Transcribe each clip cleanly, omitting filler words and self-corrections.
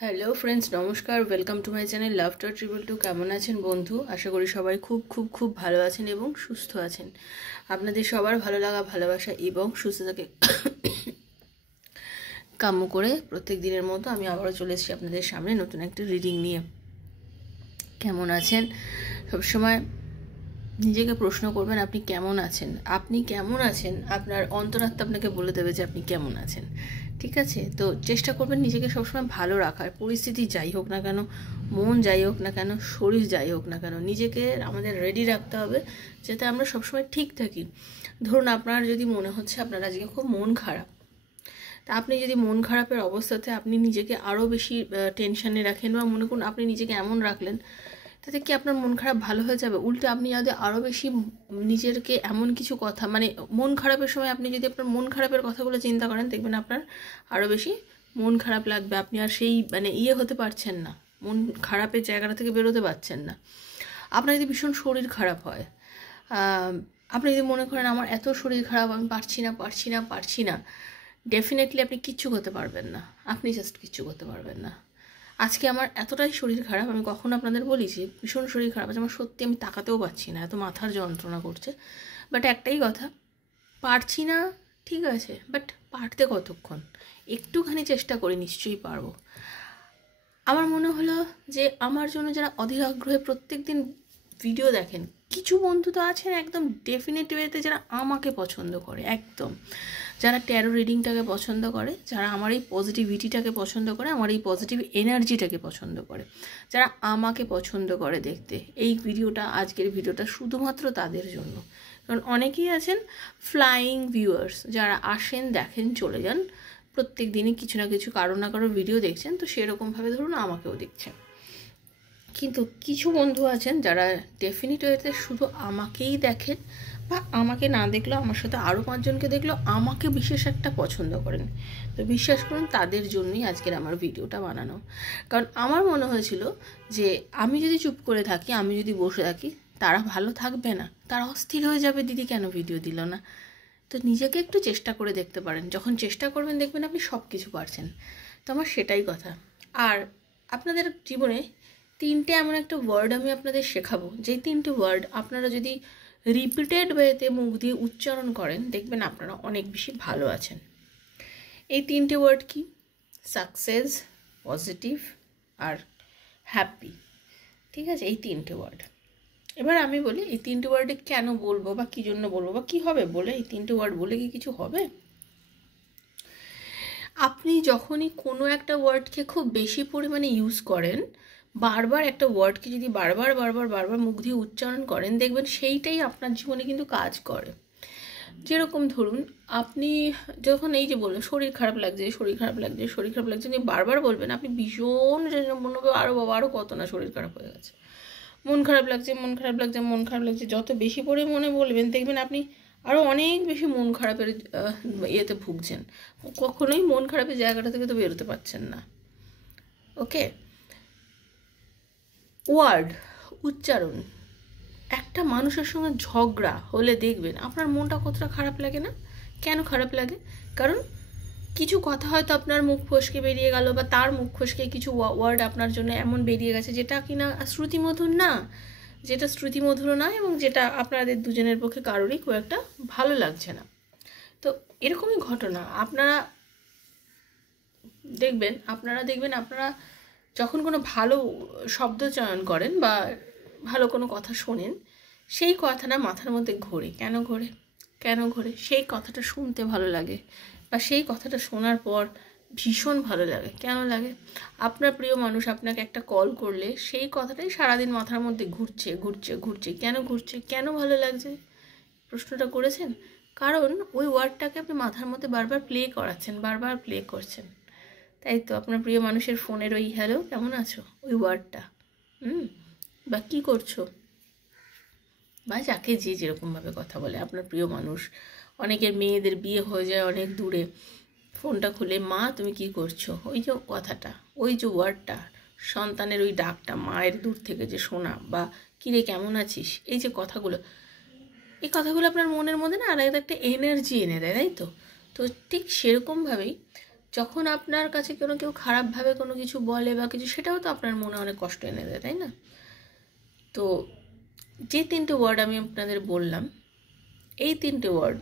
Hello friends, নমস্কার। Welcome to my channel love tarot triple two. কেমন আছেন বন্ধু? আশা করি সবাই খুব খুব খুব ভালো আছেন এবং সুস্থ আছেন। আপনাদের সবার ভালো লাগা, ভালোবাসা এবং সুস্থতাকে কাম্য করে প্রত্যেক দিনের মতো আমি আবারও চলে এসেছি আপনাদের সামনে নতুন একটা রিডিং নিয়ে। কেমন আছেন? সবসময় নিজেকে প্রশ্ন করবেন আপনি কেমন আছেন। আপনি কেমন আছেন আপনার অন্তরাত্মা আপনাকে বলে দেবে যে আপনি কেমন আছেন। ঠিক আছে? তো চেষ্টা করবেন নিজেকে সবসময় ভালো রাখার। পরিস্থিতি যাই হোক না কেন, মন যাই হোক না কেন, শরীর যাই হোক না কেন, নিজেকে আমাদের রেডি রাখতে হবে যাতে আমরা সবসময় ঠিক থাকি। ধরুন আপনার যদি মনে হচ্ছে আপনার আজকে খুব মন খারাপ, তা আপনি যদি মন খারাপের অবস্থাতে আপনি নিজেকে আরও বেশি টেনশানে রাখেন বা মনে করুন আপনি নিজেকে এমন রাখলেন, তাতে কি আপনার মন খারাপ ভালো হয়ে যাবে? উল্টে আপনি যদি আরও বেশি নিজেকে এমন কিছু কথা, মানে মন খারাপের সময় আপনি যদি আপনার মন খারাপের কথাগুলো চিন্তা করেন, দেখবেন আপনার আরও বেশি মন খারাপ লাগবে। আপনি আর সেই হতে পারছেন না, মন খারাপের জায়গাটা থেকে বেরোতে পারছেন না। আপনার যদি ভীষণ শরীর খারাপ হয়, আপনি যদি মনে করেন আমার এত শরীর খারাপ, আমি পারছি না, ডেফিনেটলি আপনি কিচ্ছু করতে পারবেন না। আপনি জাস্ট কিচ্ছু করতে পারবেন না। আজকে আমার এতটাই শরীর খারাপ, আমি কখনো আপনাদের বলি যে ভীষণ শরীর খারাপ আছে, আমার সত্যি আমি তাকাতেও পারছি না, এত মাথার যন্ত্রণা করছে। বাট একটাই কথা, পারছি না, ঠিক আছে, বাট পারতে কতক্ষণ? একটুখানি চেষ্টা করি, নিশ্চয়ই পারবো। আমার মনে হলো যে আমার জন্য যারা অধীর আগ্রহে প্রত্যেক দিন ভিডিও দেখেন, কিছু বন্ধু তো আছেন একদম ডেফিনেট ওয়েতে যারা আমাকে পছন্দ করে, একদম যারা ট্যারো রিডিংটাকে পছন্দ করে, যারা আমার এই পজিটিভিটিটাকে পছন্দ করে, আমার এই পজিটিভ এনার্জিটাকে পছন্দ করে, যারা আমাকে পছন্দ করে দেখতে, এই ভিডিওটা, আজকের ভিডিওটা শুধুমাত্র তাদের জন্য। কারণ অনেকেই আছেন ফ্লাইং ভিউয়ার্স, যারা আসেন, দেখেন, চলে যান, প্রত্যেক দিনই কিছু না কিছু কারো না কারো ভিডিও দেখছেন, তো সেরকমভাবে ধরুন আমাকেও দেখছেন। কিন্তু কিছু বন্ধু আছেন যারা ডেফিনিট ওয়েতে শুধু আমাকেই দেখেন, বা আমাকে না দেখলেও আমার সাথে আরও 5 জনকে দেখলেও আমাকে বিশেষ একটা পছন্দ করেন। তো বিশ্বাস করুন তাদের জন্যই আজকের আমার ভিডিওটা বানানো। কারণ আমার মনে হয়েছিল যে আমি যদি চুপ করে থাকি, আমি যদি বসে থাকি, তারা ভালো থাকবে না, তারা অস্থির হয়ে যাবে, দিদি কেন ভিডিও দিল না। তো নিজেকে একটু চেষ্টা করে দেখতে পারেন, যখন চেষ্টা করবেন দেখবেন আপনি সব কিছু পারছেন। তো আমার সেটাই কথা। আর আপনাদের জীবনে 3টে এমন একটা ওয়ার্ড আমি আপনাদের শেখাবো, যেই 3টে ওয়ার্ড আপনারা যদি রিপিটেড ওয়েতে মুখ দিয়ে উচ্চারণ করেন, দেখবেন আপনারা অনেক বেশি ভালো আছেন। এই 3টে ওয়ার্ড কি? সাকসেস, পজিটিভ আর হ্যাপি। ঠিক আছে, এই 3টে ওয়ার্ড। এবার আমি বলি এই 3টে ওয়ার্ডে কেন বলবো বা কী জন্য বলবো বা কী হবে বলে, এই 3টে ওয়ার্ড বলে কি কিছু হবে? আপনি যখনই কোনো একটা ওয়ার্ডকে খুব বেশি পরিমাণে ইউজ করেন, বারবার একটা ওয়ার্ডকে যদি বারবার মুখ দিয়ে উচ্চারণ করেন, দেখবেন সেইটাই আপনার জীবনে কিন্তু কাজ করে। যেরকম ধরুন আপনি যখন এই যে বললেন শরীর খারাপ লাগছে আপনি বারবার বলবেন, আপনি ভীষণ মনে হবে আরও বাবা আরও কত না শরীর খারাপ হয়ে গেছে। মন খারাপ লাগছে, যত বেশি করে মনে বলবেন, দেখবেন আপনি আরও অনেক বেশি মন খারাপের ইয়েতে ভুগছেন। কখনোই মন খারাপের জায়গাটা থেকে তো বেরোতে পারছেন না। ওকে, ওয়ার্ড, উচ্চারণ। একটা মানুষের সঙ্গে ঝগড়া হলে দেখবেন আপনার মনটা কতটা খারাপ লাগে না? কেন খারাপ লাগে? কারণ কিছু কথা হয়তো আপনার মুখ ফসকে বেরিয়ে গেল, বা তার মুখ ফসকে কিছু ওয়ার্ড আপনার জন্য এমন বেরিয়ে গেছে যেটা কিনা শ্রুতিমধুর না, যেটা শ্রুতিমধুর না, এবং যেটা আপনাদের দুজনের পক্ষে কারোরই খুব একটা ভালো লাগছে না। তো এরকমই ঘটনা আপনারা দেখবেন আপনারা যখন কোনো ভালো শব্দ চয়ন করেন বা ভালো কোনো কথা শোনেন, সেই কথাটা মাথার মধ্যে ঘোরে। কেন ঘোরে? সেই কথাটা শুনতে ভালো লাগে, বা সেই কথাটা শোনার পর ভীষণ ভালো লাগে। কেন লাগে? আপনার প্রিয় মানুষ আপনাকে একটা কল করলে সেই কথাটাই সারাদিন মাথার মধ্যে ঘুরছে। কেন ভালো লাগছে? প্রশ্নটা করেছেন? কারণ ওই ওয়ার্ডটাকে আপনি মাথার মধ্যে বারবার প্লে করছেন। তাই তো আপনার প্রিয় মানুষের ফোনের ওই হ্যালো কেমন আছো, ওই ওয়ার্ডটা, বা কী করছো, বা যাকে যে যেরকমভাবে কথা বলে আপনার প্রিয় মানুষ। অনেকের মেয়েদের বিয়ে হয়ে যায় অনেক দূরে, ফোনটা খুলে মা তুমি কি করছো, ওই যে কথাটা, ওই যে ওয়ার্ডটা, সন্তানের ওই ডাকটা, মায়ের দূর থেকে যে শোনা, বা কিরে কেমন আছিস, এই যে কথাগুলো, এই কথাগুলো আপনার মনের মধ্যে না আলাদা একটা এনার্জি এনে দেয়, তাই তো? তো ঠিক সেরকমভাবেই যখন আপনার কাছে কেউ খারাপভাবে কোনো কিছু বলে বা কিছু, সেটাও তো আপনার মনে অনেক কষ্ট এনে দেয়, তাই না? তো যে 3টে ওয়ার্ড আমি আপনাদের বললাম, এই 3টে ওয়ার্ড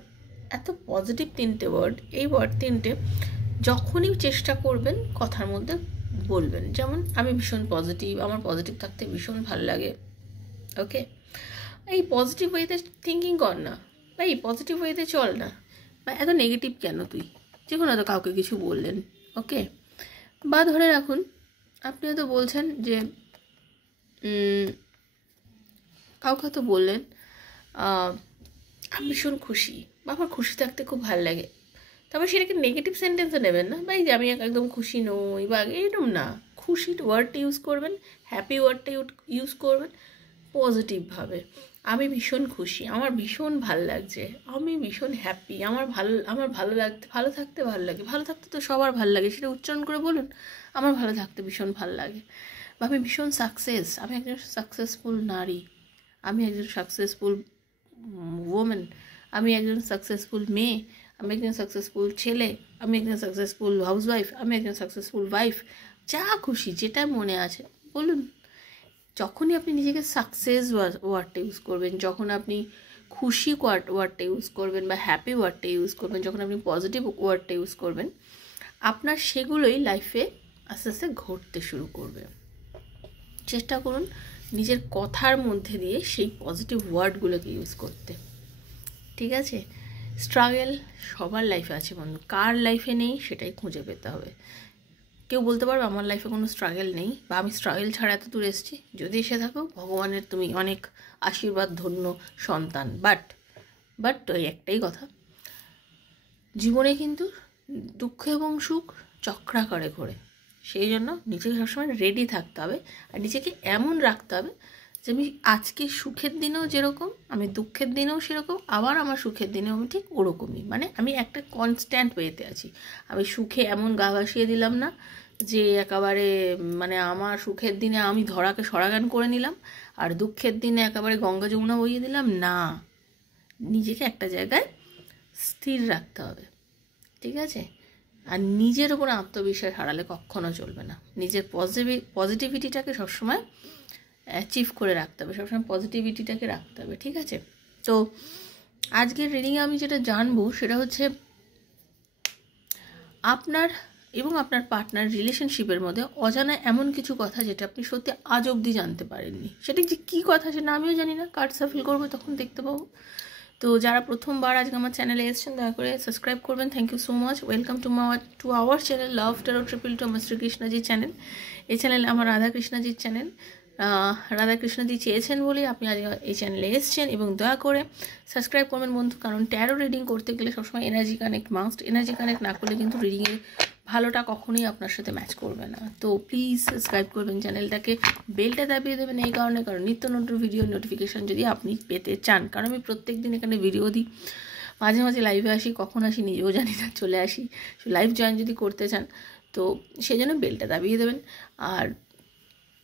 এত পজিটিভ 3টে ওয়ার্ড, এই ওয়ার্ড 3টে যখনই চেষ্টা করবেন কথার মধ্যে বলবেন। যেমন আমি ভীষণ পজিটিভ, আমার পজিটিভ থাকতে ভীষণ ভালো লাগে, ওকে? এই পজিটিভ ওয়েতে থিঙ্কিং কর না, বা এই পজিটিভ ওয়েতে চল না, বা এত নেগেটিভ কেন তুই, যে কোনো হয়তো কাউকে কিছু বললেন, ওকে? বা ধরে রাখুন আপনি হয়তো বলছেন যে কাউকে হয়তো বললেন আমি ভীষণ খুশি, বা আমার খুশি থাকতে খুব ভালো লাগে, তবে সেটাকে নেগেটিভ সেন্টেন্সে নেবেন না, বা এই যে আমি একদম খুশি নই, বা এরকম না। খুশির ওয়ার্ডটা ইউজ করবেন, হ্যাপি ওয়ার্ডটা ইউজ করবেন পজিটিভভাবে। আমি ভীষণ খুশি, আমার ভীষণ ভাল লাগছে, আমি ভীষণ হ্যাপি, আমার ভালো থাকতে ভালো লাগে। ভালো থাকতে তো সবার ভালো লাগে, সেটা উচ্চারণ করে বলুন, আমার ভালো থাকতে ভীষণ ভালো লাগে। বা আমি ভীষণ সাকসেস, আমি একজন সাকসেসফুল নারী, আমি একজন সাকসেসফুল ওমেন, আমি একজন সাকসেসফুল মেয়ে, আমি একজন সাকসেসফুল ছেলে, আমি একজন সাকসেসফুল হাউসওয়াইফ, আমি একজন সাকসেসফুল ওয়াইফ। যা খুশি যেটা মনে আছে বলুন। যখনই আপনি নিজেকে সাকসেস ওয়ার্ডটা ইউজ করবেন, যখন আপনি খুশি ওয়ার্ডটা ইউজ করবেন, বা হ্যাপি ওয়ার্ডটা ইউজ করবেন, যখন আপনি পজিটিভ ওয়ার্ডটা ইউজ করবেন, আপনার সেগুলোই লাইফে আস্তে আস্তে ঘটতে শুরু করবে। চেষ্টা করুন নিজের কথার মধ্যে দিয়ে সেই পজিটিভ ওয়ার্ডগুলোকে ইউজ করতে, ঠিক আছে? স্ট্রাগল সবার লাইফে আছে বন্ধু, কার লাইফে নেই সেটাই খুঁজে পেতে হবে। কেউ বলতে পারবে আমার লাইফে কোনো স্ট্রাগল নেই, বা আমি স্ট্রাগল ছাড়া এত দূর এসেছি। যদি এসে থাকো, ভগবানের তুমি অনেক আশীর্বাদ ধন্য সন্তান। বাট ওই একটাই কথা, জীবনে কিন্তু দুঃখ এবং সুখ চক্রাকারে ঘোরে। সেই জন্য নিজেকে সবসময় রেডি থাকতে হবে, আর নিজেকে এমন রাখতে হবে যে আমি আজকে সুখের দিনেও যেরকম, আমি দুঃখের দিনেও সেরকম, আবার আমার সুখের দিনেও আমি ঠিক ওরকমই। মানে আমি একটা কনস্ট্যান্ট ওয়েতে আছি। আমি সুখে এমন গা ভাসিয়ে দিলাম না যে একেবারে মানে আমার সুখের দিনে আমি ধরাকে সরাগান করে নিলাম, আর দুঃখের দিনে একেবারে গঙ্গা যমুনা বইয়ে দিলাম না। নিজেকে একটা জায়গায় স্থির রাখতে হবে, ঠিক আছে? আর নিজের উপর আত্মবিশ্বাস হারালে কখনো চলবে না। নিজের পজিটিভিটিটাকে সবসময় অ্যাচিভ করে রাখতে হবে, সবসময় পজিটিভিটিটাকে রাখতে হবে, ঠিক আছে? তো আজকের রিডিংয়ে আমি যেটা জানবো সেটা হচ্ছে আপনার এবং আপনার পার্টনার রিলেশনশিপের মধ্যে অজানা এমন কিছু কথা যেটা আপনি সত্যি আজ অবধি জানতে পারেননি। সেটা যে কী কথা সেটা আমিও জানি না, কার্ড সাফল করবো তখন দেখতে পাবো। তো যারা প্রথমবার আজকে আমার চ্যানেলে এসেছেন দয়া করে সাবস্ক্রাইব করবেন। Thank you so much. Welcome to our channel love tarot triple আমার শ্রীকৃষ্ণজির চ্যানেল। এই চ্যানেলে আমার রাধাকৃষ্ণজির চ্যানেল। রাধাকৃষ্ণজি চেয়েছেন বলেই আপনি আজ এই চ্যানেলে এসেছেন, এবং দয়া করে সাবস্ক্রাইব করবেন বন্ধু। কারণ ট্যারো রিডিং করতে গেলে সবসময় energy connect must. Energy connect না করলে কিন্তু রিডিংয়ের ভালোটা কখনোই আপনার সাথে ম্যাচ করবে না। তো প্লিজ সাবস্ক্রাইব করবেন চ্যানেলটাকে, বেলটা দাবিয়ে দেবেন এই কারণে, কারণ নিত্য নতুন ভিডিও নোটিফিকেশান যদি আপনি পেতে চান। কারণ আমি প্রত্যেক দিন এখানে ভিডিও দিই, মাঝে মাঝে লাইভে আসি, কখন আসি নিজেও জানি না, চলে আসি। লাইভ জয়েন যদি করতে চান তো সেই জন্য বেলটা দাবিয়ে দেবেন, আর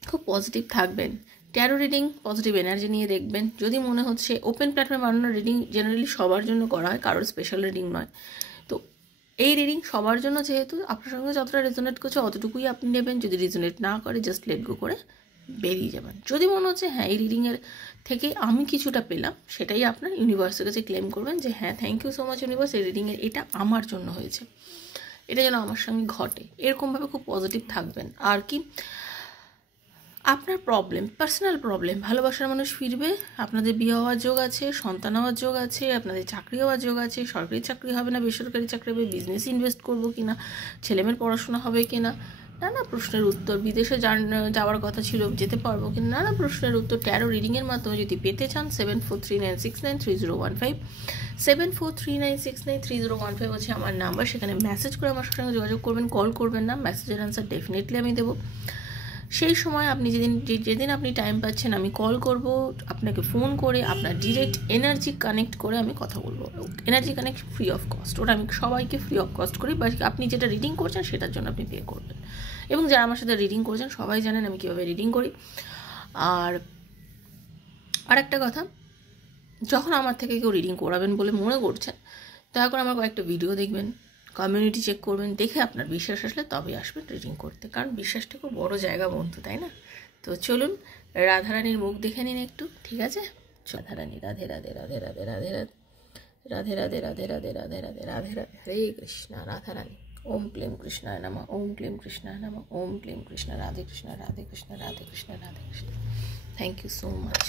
খুব পজিটিভ থাকবেন। ট্যারো রিডিং পজিটিভ এনার্জি নিয়ে দেখবেন। যদি মনে হচ্ছে ওপেন প্ল্যাটফর্মে বানানো রিডিং জেনারেলি সবার জন্য করা হয়, কারোর স্পেশাল রিডিং নয়। তো এই রিডিং সবার জন্য, যেহেতু আপনার সঙ্গে যতটা রেজোনেট করছে অতটুকুই আপনি নেবেন। যদি রেজোনেট না করে জাস্ট লেট গো করে বেরিয়ে যাবেন। যদি মনে হচ্ছে হ্যাঁ এই রিডিংয়ের থেকে আমি কিছুটা পেলাম, সেটাই আপনার ইউনিভার্সের কাছে ক্লেম করবেন যে হ্যাঁ thank you so much universe, এই রিডিংয়ের এটা আমার জন্য হয়েছে, এটা যেন আমার সঙ্গে ঘটে। এরকমভাবে খুব পজিটিভ থাকবেন। আর কি আপনার প্রবলেম, পার্সোনাল প্রবলেম, ভালোবাসার মানুষ ফিরবে, আপনাদের বিয়ে হওয়ার যোগ আছে, সন্তান হওয়ার যোগ আছে, আপনাদের চাকরি হওয়ার যোগ আছে, সরকারি চাকরি হবে না বেসরকারি চাকরি হবে, বিজনেস ইনভেস্ট করবো কিনা, ছেলেমেয়ের পড়াশোনা হবে কিনা, নানা প্রশ্নের উত্তর, বিদেশে যাওয়ার কথা ছিল যেতে পারবো কিনা, নানা প্রশ্নের উত্তর ট্যারো রিডিংয়ের মাধ্যমে যদি পেতে চান 7439693015 7439693015 হচ্ছে আমার নাম্বার। সেখানে মেসেজ করে আমার সঙ্গে যোগাযোগ করবেন, কল করবেন না। মেসেজের আনসার ডেফিনেটলি আমি দেবো। সেই সময় আপনি যেদিন আপনি টাইম পাচ্ছেন আমি কল করব, আপনাকে ফোন করে আপনার ডিরেক্ট এনার্জি কানেক্ট করে আমি কথা বলবো। Energy connect free of cost, ওটা আমি সবাইকে ফ্রি অফ কস্ট করি। বা আপনি যেটা রিডিং করছেন সেটার জন্য আপনি পে করবেন। এবং যারা আমার সাথে রিডিং করছেন সবাই জানেন আমি কীভাবে রিডিং করি। আর একটা কথা, যখন আমার থেকে কেউ রিডিং করাবেন বলে মনে করছেন, দয়া করে আমার কয়েকটা ভিডিও দেখবেন, কমিউনিটি চেক করবেন, দেখে আপনার বিশ্বাস আসলে তবে আসবেন রিডিং করতে, কারণ বিশ্বাসটা খুব বড় জায়গা বন্ধু, তাই না? তো চলুন রাধারানীর মুখ দেখে নিন একটু, ঠিক আছে? রাধারানী রাধে রাধে রাধে রাধে রাধে রাধে রাধে রাধে রাধে রাধে রাধে রাধে রাধে হরে কৃষ্ণ। রাধারানী ওম ক্লীম কৃষ্ণায় নমঃ, ওম ক্লীম কৃষ্ণায় নমঃ, ওম ক্লীম Krishna Radhe Krishna Radhe Krishna Radhe Krishna Radhe Krishna. Thank you so much.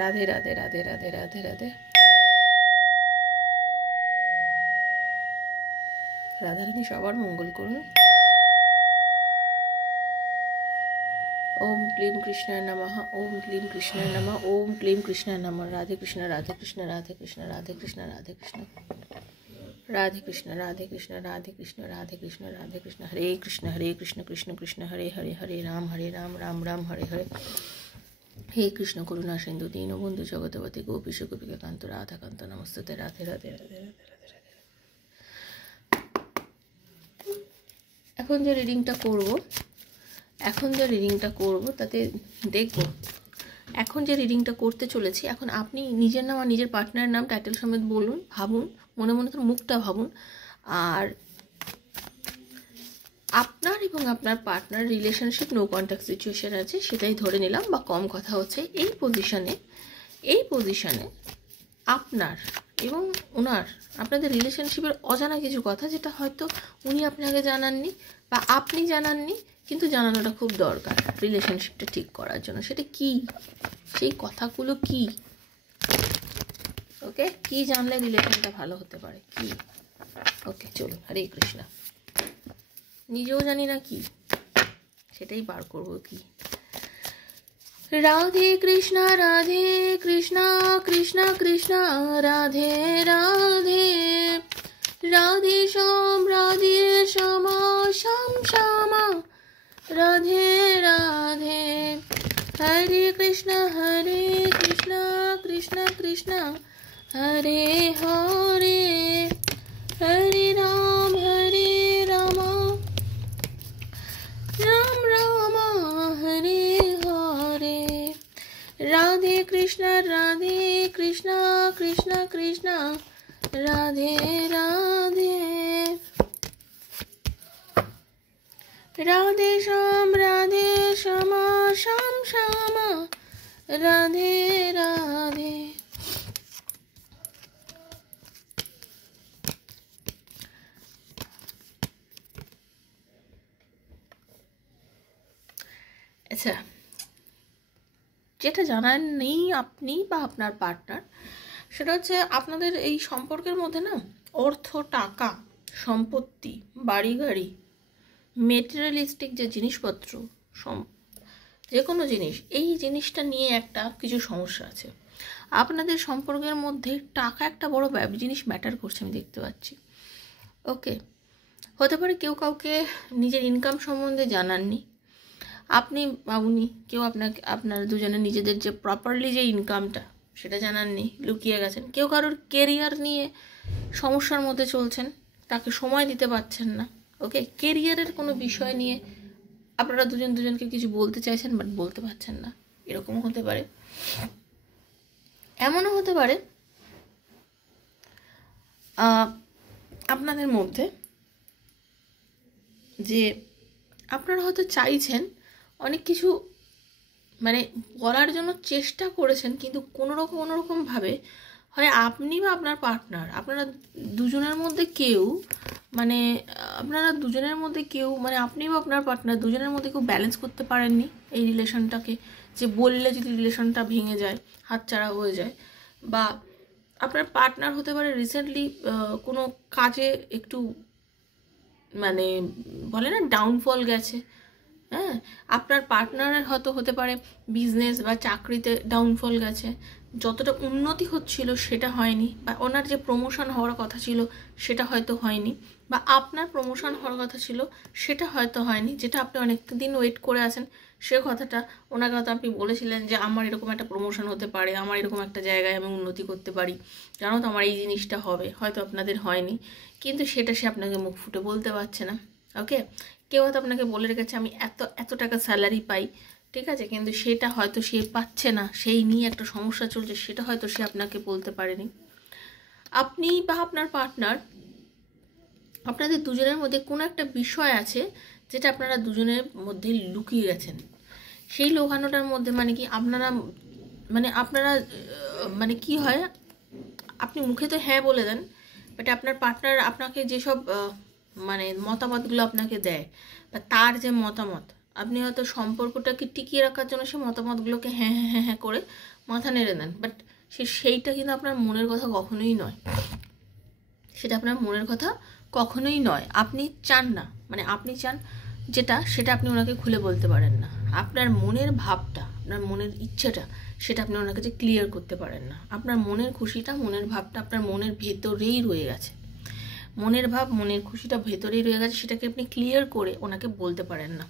Radhe Radhe Radhe Radhe Radhe Radhe. Radharani সবার মঙ্গল করুন। ওম ক্লীম কৃষ্ণায় নমঃ, ওম ক্লীম কৃষ্ণায় নমঃ, ওম ক্লীম কৃষ্ণায় নমঃ। রাধে কৃষ্ণ রাধে কৃষ্ণ রাধে কৃষ্ণ রাধে কৃষ্ণ রাধে কৃষ্ণ রাধে কৃষ্ণ রাধে কৃষ্ণ রাধে কৃষ্ণ রাধে কৃষ্ণ রাধে কৃষ্ণ হরে কৃষ্ণ কৃষ্ণ কৃষ্ণ হরে হরে, হরে রাম রাম রাম হরে হরে। হে কৃষ্ণ করুণা সিন্ধু দীনবন্ধু জগৎপতি গোপীশ গোপিকা কান্ত রাধাকান্ত নমস্তুতে। রাধে রাধে রাধে রাধে রাধে রাধে। এখন যে রিডিংটা করব তাতে দেখব, এখন যে রিডিংটা করতে চলেছি, এখন আপনি নিজের নাম আর নিজের পার্টনারের নাম টাইটেল সমেত বলুন, ভাবুন মনে মনে, তোর মুখটা ভাবুন। আর আপনার এবং আপনার partner relationship no contact situation আছে, সেটাই ধরে নিলাম, বা কম কথা হচ্ছে। এই পজিশনে আপনার এবং ওনার, আপনাদের রিলেশনশিপের অজানা কিছু কথা, যেটা হয়তো উনি আপনাকে জানাননি বা আপনি জানাননি, কিন্তু জানানোটা খুব দরকার রিলেশনশিপটা ঠিক করার জন্য। সেটা কি, সেই কথাগুলো কি? ওকে, কি জানলে রিলেশনটা ভালো হতে পারে, কি? ওকে চলুন, হরে কৃষ্ণ। নিজেও জানি না কি, সেটাই বার করবো কি। রাধে কৃষ্ণ কৃষ্ণ কৃষ্ণ রাধে রাধে, রাধে শ্যাম শ্যাম শ্যামা, রাধে রাধে। হরে কৃষ্ণ কৃষ্ণ কৃষ্ণ হরে হরে, হরে রাম রাম রাম হরে হরে। রাধে কৃষ্ণ কৃষ্ণ কৃষ্ণ রাধে রাধে, রাধে শ্যাম শ্যাম শ্যামা, রাধে রাধে। আচ্ছা, যেটা জানার নেই আপনি বা আপনার পার্টনার, সেটা হচ্ছে আপনাদের এই সম্পর্কের মধ্যে না অর্থ, টাকা, সম্পত্তি, বাড়ি গাড়ি, মেটেরিয়ালিস্টিক যে জিনিসপত্র, যে কোনো জিনিস, এই জিনিসটা নিয়ে একটা কিছু সমস্যা আছে আপনাদের সম্পর্কের মধ্যে। টাকা একটা বড় জিনিস ম্যাটার করছে, আমি দেখতে পাচ্ছি। ওকে, হতে পারে কেউ কাউকে নিজের ইনকাম সম্বন্ধে জানাননি, আপনি বা উনি, কেউ আপনার দুজনের নিজেদের যে প্রপারলি যে ইনকামটা সেটা জানাননি, লুকিয়ে গেছেন। কেউ কারোর কেরিয়ার নিয়ে সমস্যার মধ্যে চলছেন, তাকে সময় দিতে পারছেন না। ওকে, কেরিয়ারের কোনো বিষয় নিয়ে আপনারা দুজনকে কিছু বলতে চাইছেন বাট বলতে পারছেন না, এরকমও হতে পারে। এমনও হতে পারে আপনাদের মধ্যে যে আপনারা হয়তো চাইছেন অনেক কিছু, মানে বলার জন্য চেষ্টা করেছেন, কিন্তু কোনোরকমভাবে হয় আপনি বা আপনার পার্টনার, আপনারা দুজনের মধ্যে কেউ, মানে আপনি বা আপনার পার্টনার দুজনের মধ্যে কেউ ব্যালেন্স করতে পারেননি এই রিলেশনটাকে, যে বললে যদি রিলেশনটা ভেঙে যায়, হাতছাড়া হয়ে যায়। বা আপনার পার্টনার হতে পারে রিসেন্টলি কোনো কাজে একটু, মানে বলে না, ডাউনফল গেছে। হ্যাঁ, আপনার পার্টনারের হয়তো হতে পারে বিজনেস বা চাকরিতে ডাউনফল গেছে, যতটা উন্নতি হচ্ছিল সেটা হয়নি, বা ওনার যে প্রমোশন হওয়ার কথা ছিল সেটা হয়তো হয়নি, বা আপনার প্রমোশন হওয়ার কথা ছিল সেটা হয়তো হয়নি, যেটা আপনি অনেক দিন ওয়েট করে আছেন। সে কথাটা ওনাকে হয়তো আপনি বলেছিলেন যে আমার এরকম একটা প্রমোশন হতে পারে, আমার এরকম একটা জায়গায় আমি উন্নতি করতে পারি, জানো তো আমার এই জিনিসটা হবে, হয়তো আপনাদের হয়নি, কিন্তু সেটা সে আপনাকে মুখ ফুটে বলতে পারছে না। ওকে, কেউ হয়তো আপনাকে বলে রেখেছে আমি এত টাকা স্যালারি পাই, ঠিক আছে, কিন্তু সেটা হয়তো সে পাচ্ছে না, সেই নিয়ে একটা সমস্যা চলছে, সেটা হয়তো সে আপনাকে বলতে পারেনি। আপনি বা আপনার পার্টনার, আপনাদের দুজনের মধ্যে কোনো একটা বিষয় আছে যেটা আপনারা দুজনের মধ্যে লুকিয়ে গেছেন। সেই লুকানোটার মধ্যে মানে কি আপনারা মানে কি হয়, আপনি মুখে তো হ্যাঁ বলে দেন, বাট আপনার পার্টনার আপনাকে যেসব মানে মতামতগুলো আপনাকে দেয়, বা তার যে মতামত, আপনি হয়তো সম্পর্কটাকে টিকিয়ে রাখার জন্য সেই মতামতগুলোকে হ্যাঁ হ্যাঁ হ্যাঁ হ্যাঁ করে মাথা নেড়ে দেন, বাট সেইটা কিন্তু আপনার মনের কথা কখনোই নয়, সেটা আপনার মনের কথা কখনোই নয়। আপনি চান না, মানে আপনি চান যেটা, সেটা আপনি ওনাকে খুলে বলতে পারেন না। আপনার মনের ভাবটা, আপনার মনের ইচ্ছেটা, সেটা আপনি ওনার কাছে ক্লিয়ার করতে পারেন না। আপনার মনের খুশিটা, মনের ভাবটা আপনার মনের ভেতরেই রয়ে গেছে, মনের ভাব, মনের খুশিটা ভেতরেই রয়ে গেছে, সেটাকে আপনি ক্লিয়ার করে ওনাকে বলতে পারেন না।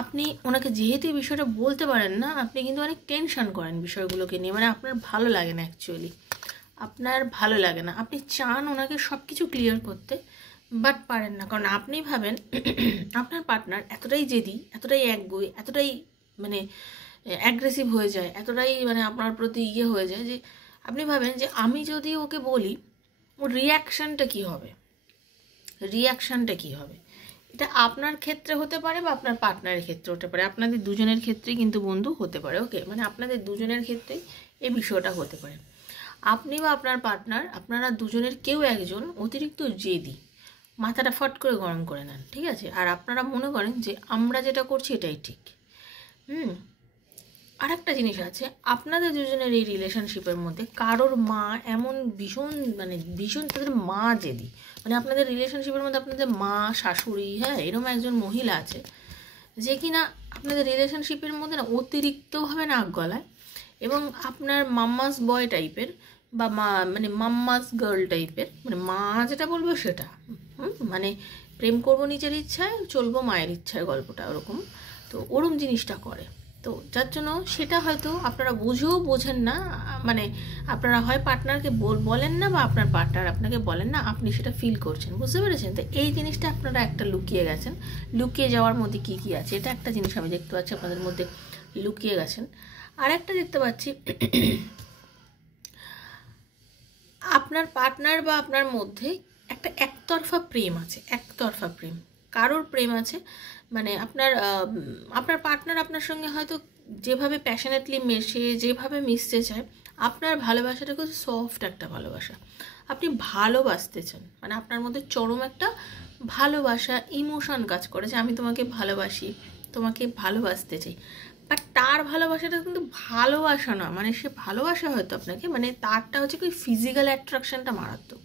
আপনি ওনাকে যেহেতু এই বিষয়টা বলতে পারেন না, আপনি কিন্তু অনেক টেনশন করেন বিষয়গুলোকে নিয়ে, মানে আপনার ভালো লাগে না, অ্যাকচুয়ালি আপনার ভালো লাগে না। আপনি চান ওনাকে সব কিছু ক্লিয়ার করতে, বাট পারেন না, কারণ আপনি ভাবেন আপনার পার্টনার এতটাই জেদি, এতটাই একগুঁয়ে, এতটাই মানে অ্যাগ্রেসিভ হয়ে যায়, এতটাই মানে আপনার প্রতি হয়ে যায় যে আপনি ভাবেন যে আমি যদি ওকে বলি, ওর রিয়াকশানটা কী হবে, এটা আপনার ক্ষেত্রে হতে পারে বা আপনার পার্টনারের ক্ষেত্রে হতে পারে, আপনাদের দুজনের ক্ষেত্রেই কিন্তু বন্ধু হতে পারে। ওকে, মানে আপনাদের দুজনের ক্ষেত্রেই এই বিষয়টা হতে পারে। আপনি বা আপনার পার্টনার, আপনারা দুজনের কেউ একজন অতিরিক্ত জেদি, মাথাটা ফট করে গরম করে নেন, ঠিক আছে, আর আপনারা মনে করেন যে আমরা যেটা করছি এটাই ঠিক। আর একটা জিনিস আছে, আপনাদের দুজনের এই রিলেশনশিপের মধ্যে কারোর মা এমন ভীষণ তাদের মা জেদি, মানে আপনাদের রিলেশনশিপের মধ্যে আপনাদের মা, শাশুড়ি, হ্যাঁ, এরকম একজন মহিলা আছে যে কিনা আপনাদের রিলেশনশিপের মধ্যে না অতিরিক্তভাবে নাক গলায়, এবং আপনার মাম্মাস বয় টাইপের বা মাম্মাস গার্ল টাইপের, মানে মা যেটা বলবো সেটা, মানে প্রেম করবো নিজের ইচ্ছায়, চলবো মায়ের ইচ্ছায়, গল্পটা ওরকম। তো ওরম জিনিসটা করে, তো যার জন্য সেটা হয়তো আপনারা বোঝেন না, মানে আপনারা হয় পার্টনারকে বলেন না, বা আপনার পার্টনার আপনাকে বলেন না, আপনি সেটা ফিল করছেন, বুঝতে পেরেছেন? তো এই জিনিসটা আপনারা একটা লুকিয়ে গেছেন। লুকিয়ে যাওয়ার মধ্যে কী কী আছে, এটা একটা জিনিস আমি দেখতে পাচ্ছি আপনাদের মধ্যে লুকিয়ে গেছেন। আর একটা দেখতে পাচ্ছি, আপনার পার্টনার বা আপনার মধ্যে একটা একতরফা প্রেম আছে, একতরফা প্রেম, কারোর প্রেম আছে, মানে আপনার পার্টনার আপনার সঙ্গে হয়তো যেভাবে প্যাশনেটলি মেশে, যেভাবে মিশতে চায়, আপনার ভালোবাসাটা খুব সফট একটা ভালোবাসা, আপনি ভালোবাসতে চান, মানে আপনার মধ্যে চরম একটা ভালোবাসা, ইমোশন কাজ করে যে আমি তোমাকে ভালোবাসি, তোমাকে ভালোবাসতে চাই। বাট তার ভালোবাসাটা কিন্তু ভালোবাসা না, মানে সে ভালোবাসা হয়তো আপনাকে, মানে তারটা হচ্ছে কি ফিজিক্যাল অ্যাট্রাকশনটা মারাত্মক,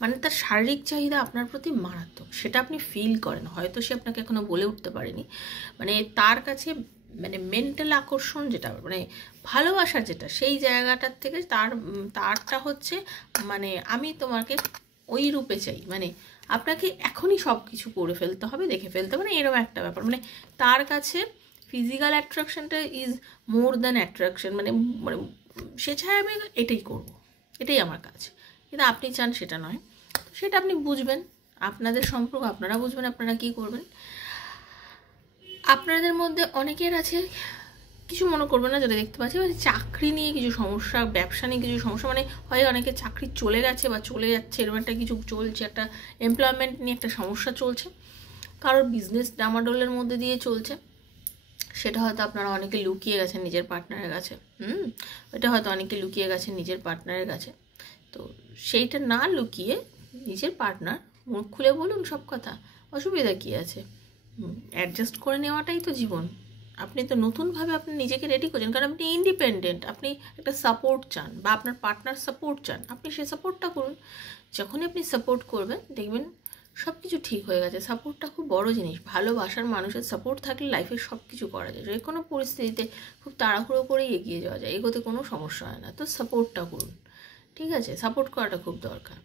মানে তার শারীরিক চাহিদা আপনার প্রতি মারাত্মক, সেটা আপনি ফিল করেন, হয়তো সে আপনাকে এখনো বলে উঠতে পারেনি, মানে তার কাছে মানে মেন্টাল আকর্ষণ যেটা, মানে ভালোবাসা যেটা, সেই জায়গাটার থেকে তারটা হচ্ছে মানে আমি তোমাকে ওই রূপে চাই, মানে আপনাকে এখনই সব কিছু করে ফেলতে হবে, দেখে ফেলতে হবে, মানে এরকম একটা ব্যাপার, মানে তার কাছে ফিজিক্যাল অ্যাট্রাকশনটা ইজ মোর দ্যান অ্যাট্রাকশন, মানে সে চায় আমি এটাই করব, এটাই আমার কাজ, কিন্তু আপনি চান সেটা নয়, সেটা আপনি বুঝবেন, আপনাদের সম্পর্ক আপনারা বুঝবেন, আপনারা কী করবেন। আপনাদের মধ্যে অনেকের আছে, কিছু মনে করবেন না যেটা দেখতে পাচ্ছি, মানে চাকরি নিয়ে কিছু সমস্যা, ব্যবসা নিয়ে কিছু সমস্যা, মানে হয় অনেকে চাকরি চলে গেছে বা চলে যাচ্ছে, এরকম একটা কিছু চলছে, একটা এমপ্লয়মেন্ট নিয়ে একটা সমস্যা চলছে, কারোর বিজনেস ডামাডোলের মধ্যে দিয়ে চলছে, সেটা হয়তো আপনারা অনেকে লুকিয়ে গেছেন নিজের পার্টনারের কাছে, ওটা হয়তো অনেকে লুকিয়ে গেছেন নিজের পার্টনারের কাছে। তো সেইটা না লুকিয়ে নিজের পার্টনার মুখ খুলে বলুন সব কথা, অসুবিধা কী আছে, অ্যাডজাস্ট করে নেওয়াটাই তো জীবন। আপনি তো নতুনভাবে আপনি নিজেকে রেডি করছেন, কারণ আপনি ইন্ডিপেন্ডেন্ট, আপনি একটা সাপোর্ট চান বা আপনার পার্টনার সাপোর্ট চান, আপনি সেই সাপোর্টটা করুন। যখনই আপনি সাপোর্ট করবেন দেখবেন সব কিছু ঠিক হয়ে গেছে। সাপোর্টটা খুব বড় জিনিস, ভালোবাসার মানুষের সাপোর্ট থাকলে লাইফে সব কিছু করা যায়, যে কোনো পরিস্থিতিতে খুব তাড়াহুড়ো করেই এগিয়ে যাওয়া যায়, এগোতে কোনো সমস্যা হয় না। তো সাপোর্টটা করুন, ঠিক আছে, সাপোর্ট করাটা খুব দরকার।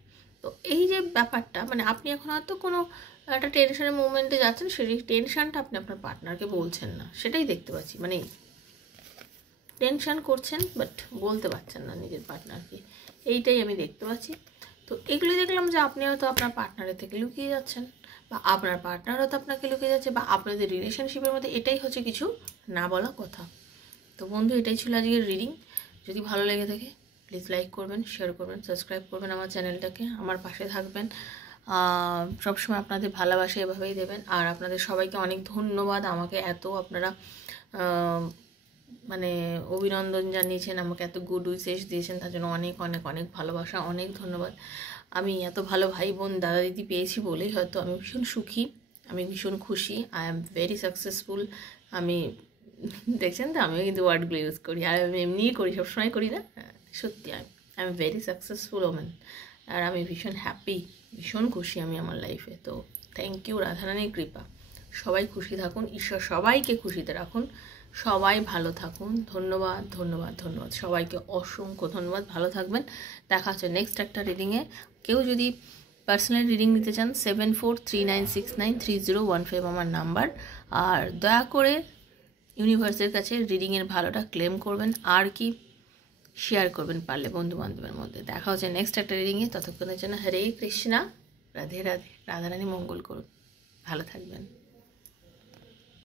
তো এই যে ব্যাপারটা, মানে আপনি এখন হয়তো কোনো একটা টেনশনের মুভমেন্টে যাচ্ছেন, সেই টেনশনটা আপনি আপনার পার্টনারকে বলছেন না, সেটাই দেখতে পাচ্ছি, মানে টেনশন করছেন বাট বলতে পারছেন না নিজের পার্টনারকে, এইটাই আমি দেখতে পাচ্ছি। তো এগুলো দেখলাম যে আপনি হয়তো আপনার পার্টনারের থেকে লুকিয়ে যাচ্ছেন, বা আপনার পার্টনার হয়তো আপনাকে লুকিয়ে যাচ্ছে, বা আপনাদের রিলেশনশিপের মধ্যে এটাই হচ্ছে কিছু না বলা কথা। তো বন্ধু, এটাই ছিল আজকের রিডিং। যদি ভালো লেগে থাকে প্লিজ লাইক করবেন, শেয়ার করবেন, সাবস্ক্রাইব করবেন আমার চ্যানেলটাকে, আমার পাশে থাকবেন। সবসময় আপনাদের ভালোবাসা এভাবেই দেবেন। আর আপনাদের সবাইকে অনেক ধন্যবাদ, আমাকে এত আপনারা মানে অভিনন্দন জানিয়েছেন, আমাকে এত গুড উইশেস দিয়েছেন, তার জন্য অনেক অনেক অনেক ভালোবাসা, অনেক ধন্যবাদ। আমি এত ভালো ভাই বোন দাদা দিদি পেয়েছি বলেই হয়তো আমি ভীষণ সুখী, আমি ভীষণ খুশি। I am very successful. আমি দেখছেন তো, আমিও কিন্তু ওয়ার্ডগুলো ইউজ করি, আর আমি এমনিই করি, সবসময় করি না। সত্যি I am very successful woman. আর আমি ভীষণ হ্যাপি, ভীষণ খুশি আমি আমার লাইফে। তো থ্যাংক ইউ, রাধারানীর কৃপা। সবাই খুশি থাকুন, ঈশ্বর সবাইকে খুশিতে রাখুন, সবাই ভালো থাকুন। ধন্যবাদ ধন্যবাদ ধন্যবাদ, সবাইকে অসংখ্য ধন্যবাদ। ভালো থাকবেন, দেখা হচ্ছে নেক্সট একটা রিডিংয়ে। কেউ যদি পার্সোনাল রিডিং নিতে চান 7439693015 আমার নাম্বার। আর দয়া করে ইউনিভার্সের কাছে রিডিংয়ের ভালোটা ক্লেম করবেন, আর কি শেয়ার করবেন পারলে বন্ধু বান্ধবের মধ্যে। দেখা হচ্ছে নেক্সট একটা রিডিংয়ে। ততক্ষণের জন্য হরে কৃষ্ণা, রাধে রাধে, রাধারানী মঙ্গল করুন, ভালো থাকবেন।